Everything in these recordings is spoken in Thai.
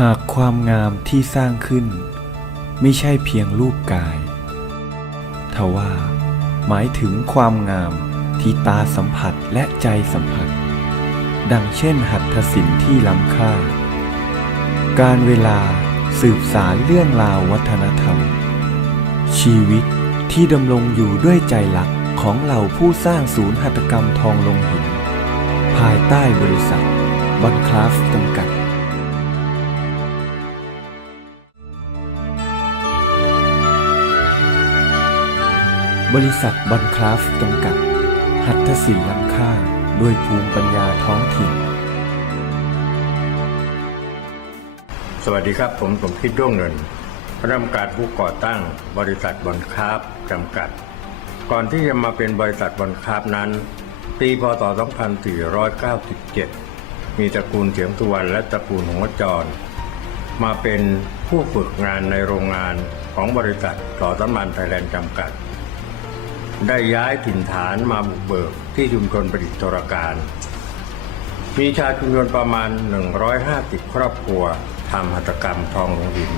หากความงามที่สร้างขึ้น ไม่ใช่เพียงรูปกาย ทว่า หมายถึงความงามที่ตาสัมผัสและใจสัมผัส ดังเช่นหัตถศิลป์ที่ล้ำค่า การเวลาสืบสารเรื่องราววัฒนธรรม ชีวิตที่ดำรงอยู่ด้วยใจหลักของเหล่าผู้สร้างศูนย์หัตถกรรมทองลงหิน ภายใต้บริษัทบอนคราฟจำกัด บริษัทบอนคราฟจำกัด หัตถศิลป์ล้ำค่าด้วยภูมิปัญญาท้องถิ่น สวัสดีครับ ผมสมคิดด้วงเงินพนักการผู้ก่อตั้งบริษัทบอลคาร์ฟจำกัด ก่อนที่จะมาเป็นบริษัทบอลคาร์ฟนั้น ปีพศ 2497 มีตระกูลเสียงสุวรรณและตระกูลหงจร มาเป็นผู้ฝึกงานในโรงงานของบริษัทต่อสำมันไทยแลนด์จำกัด ได้ย้ายถิ่นฐานมาบุกเบิกที่ชุมชนประดิษฐ์โทรการ มีชาวชุมชนประมาณ 150 ครอบครัวทำหัตถกรรมทองลงหิน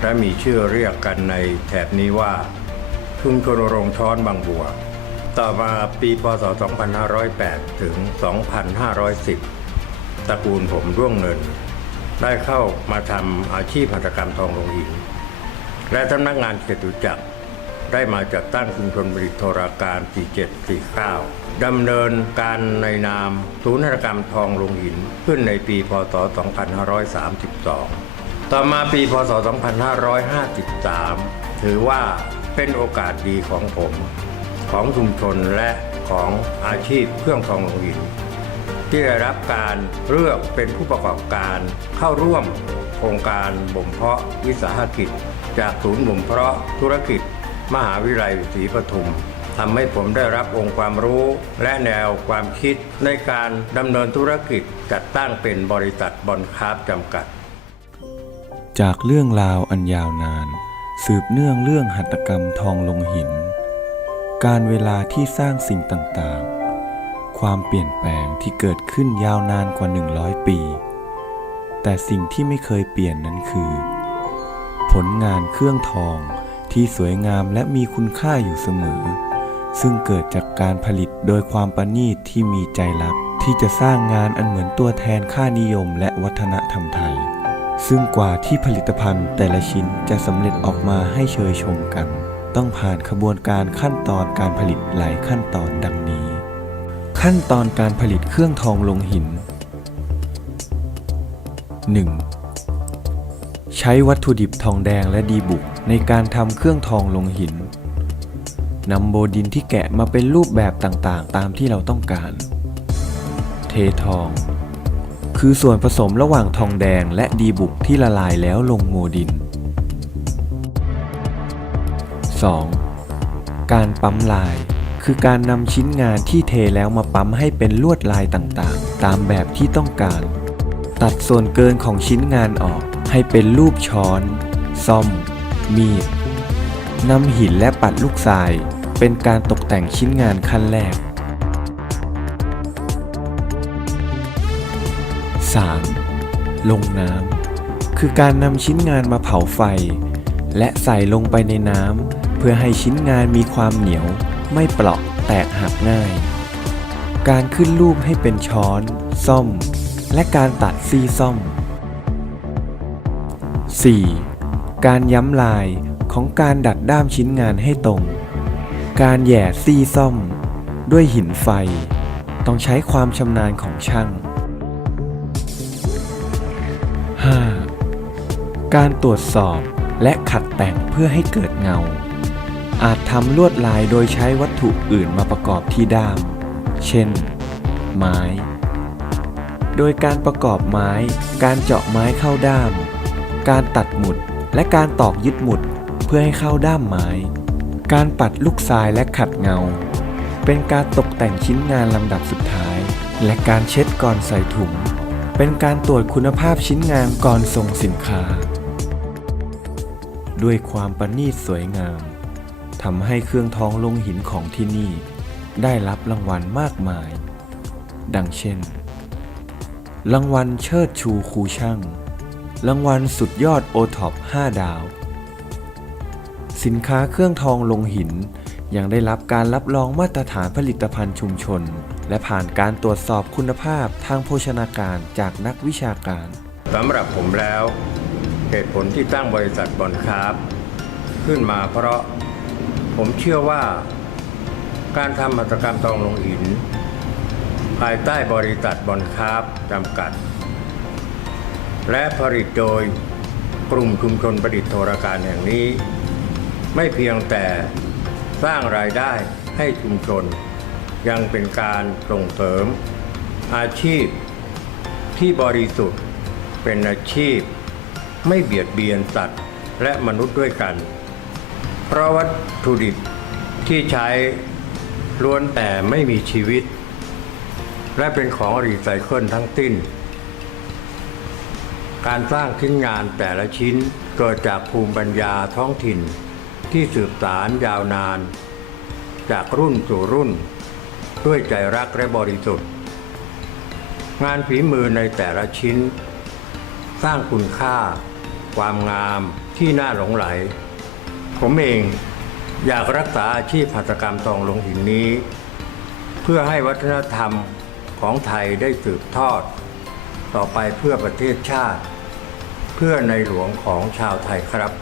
และมีชื่อเรียกกันในแถบนี้ว่าชุมชนโรงช้อนบางบัว ต่อมาปีพศ 2508 ถึง 2510 ตระกูลผมร่วงเงิน ได้เข้ามาทำอาชีพหัตถกรรมทองลงหิน และสำนักงานเขตตุจักร ได้มาจัดตั้งชุมชนบริโทราการ 4749 ดำเนินการในนามศูนย์นวัตกรรมทองลงหิน ขึ้นในปีพศ 2532 ต่อมาปีพศ 2553 ถือว่าเป็นโอกาสดีของผม ของชุมชนและของอาชีพเครื่องทองลงหิน ที่ได้รับการเลือกเป็นผู้ประกอบการเข้าร่วมโครงการบ่มเพาะวิสาหกิจ จากศูนย์บ่มเพาะธุรกิจ มหาวิทยาลัยศรีปทุมทำให้ผมได้รับองค์ความรู้และแนวความคิดในการดำเนินธุรกิจจัดตั้งเป็นบริษัทบอลคาร์ฟจำกัด จากเรื่องราวอันยาวนาน สืบเนื่องเรื่องหัตถกรรมทองลงหิน การเวลาที่สร้างสิ่งต่างๆ ความเปลี่ยนแปลงที่เกิดขึ้นยาวนานกว่า 100 ปี แต่สิ่งที่ไม่เคยเปลี่ยนนั้นคือ ผลงานเครื่องทอง ที่สวยงามและมีคุณค่าอยู่เสมอ ซึ่งเกิดจากการผลิตโดยความประณีตที่มีใจรัก ที่จะสร้างงานอันเหมือนตัวแทนค่านิยมและวัฒนธรรมไทย ซึ่งกว่าที่ผลิตภัณฑ์แต่ละชิ้นจะสำเร็จออกมาให้เชยชมกัน ต้องผ่านขบวนการขั้นตอนการผลิตหลายขั้นตอนดังนี้ ขั้นตอนการผลิตเครื่องทองลงหิน 1. ใช้วัตถุดิบทองแดงและดีบุก ในการทำเครื่องทองลงหินนำโบดินที่แกะมาเป็นรูปแบบต่างๆ ตามที่เราต้องการ เททอง คือส่วนผสมระหว่างทองแดงและดีบุกที่ละลายแล้วลงโมดิน 2. การปั๊มลาย คือการนำชิ้นงานที่เทแล้วมาปั๊มให้เป็นลวดลายต่างๆ ตามแบบที่ต้องการ ตัดส่วนเกินของชิ้นงานออกให้เป็นรูปช้อน ซ่อม มีดนำหินและปัดลูกทราย เป็นการตกแต่งชิ้นงานขั้นแรก 3. ลงน้ำคือการนำชิ้นงานมาเผาไฟ และใส่ลงไปในน้ำเพื่อให้ชิ้นงานมีความเหนียว ไม่เปราะแตกหักง่าย การขึ้นรูปให้เป็นช้อน ซ่อม และการตัดซี่ซ่อม 4. การย้ำลายของการดัดด้ามชิ้นงานให้ตรง การแหย่ซี่ซ่อม ด้วยหินไฟ ต้องใช้ความชำนาญของช่าง 5. การตรวจสอบและขัดแต่งเพื่อให้เกิดเงา อาจทำลวดลายโดยใช้วัตถุอื่นมาประกอบที่ด้าม เช่น ไม้ โดยการประกอบไม้ การเจาะไม้เข้าด้าม การตัดหมุด และการตอกยึดหมุดเพื่อให้เข้าด้ามไม้ การปัดลูกทรายและขัดเงา เป็นการตกแต่งชิ้นงานลำดับสุดท้าย และการเช็ดก่อนใส่ถุง เป็นการตรวจคุณภาพชิ้นงานก่อนส่งสินค้า ด้วยความประณีตสวยงามทำให้เครื่องทองลงหินของที่นี่ ได้รับรางวัลมากมาย ดังเช่น รางวัลเชิดชูครูช่าง รางวัลสุดยอดโอท็อป5ดาว สินค้าเครื่องทองลงหิน ยังได้รับการรับรองมาตรฐานผลิตภัณฑ์ชุมชน และผ่านการตรวจสอบคุณภาพทางโภชนาการจากนักวิชาการสำหรับผมแล้วเหตุผลที่ตั้งบริษัทบอลคาร์บขึ้นมาเพราะผมเชื่อว่า การทำหัตถกรรมทองลงหิน ภายใต้บริษัทบอลคาร์บจำกัด และผลิตโดยกลุ่มชุมชนประดิษฐ์โทรการแห่งนี้ ไม่เพียงแต่สร้างรายได้ให้ชุมชน ยังเป็นการส่งเสริม อาชีพที่บริสุทธิ์เป็นอาชีพ ไม่เบียดเบียนสัตว์และมนุษย์ด้วยกัน เพราะวัตถุดิบที่ใช้ล้วนแต่ไม่มีชีวิต และเป็นของรีไซเคิลทั้งสิ้น การสร้างชิ้นงานแต่ละชิ้นเกิดจากภูมิปัญญาท้องถิ่น ที่สืบสารยาวนาน จากรุ่นสู่รุ่น ด้วยใจรักและบริสุทธิ์ งานฝีมือในแต่ละชิ้น สร้างคุณค่า ความงามที่น่าหลงไหล ผมเองอยากรักษาอาชีพหัตถกรรมทองลงหินนี้ เพื่อให้วัฒนธรรมของไทยได้สืบทอด ต่อไปเพื่อประเทศชาติ พื่อในหลวงของชาวไทยครับ